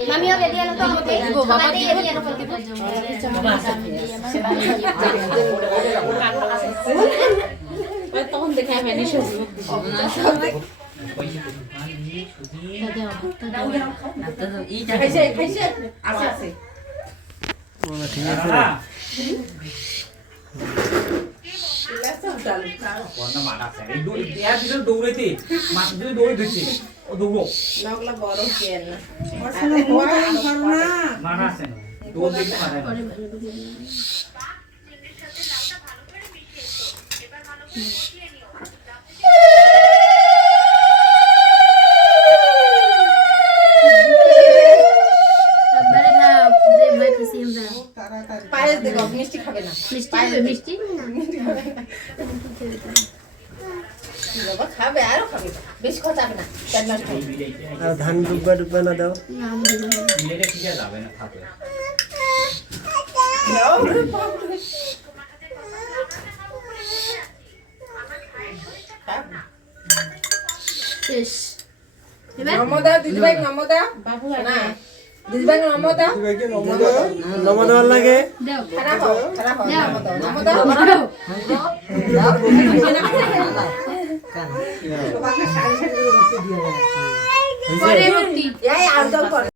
মামিও ready হলো তো আমাকে বাবা দিয়ে রেডি হলো বাবা তখন দেখে আমি নিশো খাইছে খাইছে আছে আছে ওনা ঠিক আছে কোনটা মারাছে এই দুই এর ভিতর দৌড়াইতে মাছ দিয়ে দৌড়ে দিচ্ছে ও দৌড়ো লাগলা বড় কেন না আসলে বড় করনা মারাছে দৌড় দিতে মারে পায়েস দেখো মিষ্টি খাবে না মিষ্টি বাবা খাবে আরো খাবে বেশি কথা হবে না আর ধান ডুববা না দাও মিলে কি যাবে না খাবে শেষ নমদা দিদিভাই নমদা বাবু না দিদিভাই নমদা দিদিভাইকে নমদা লাগে দাও খারাপ হও নমদা দাও বাবাকে সারি সারি করে দিয়ে দাও পরে ভক্তি এই আউট করে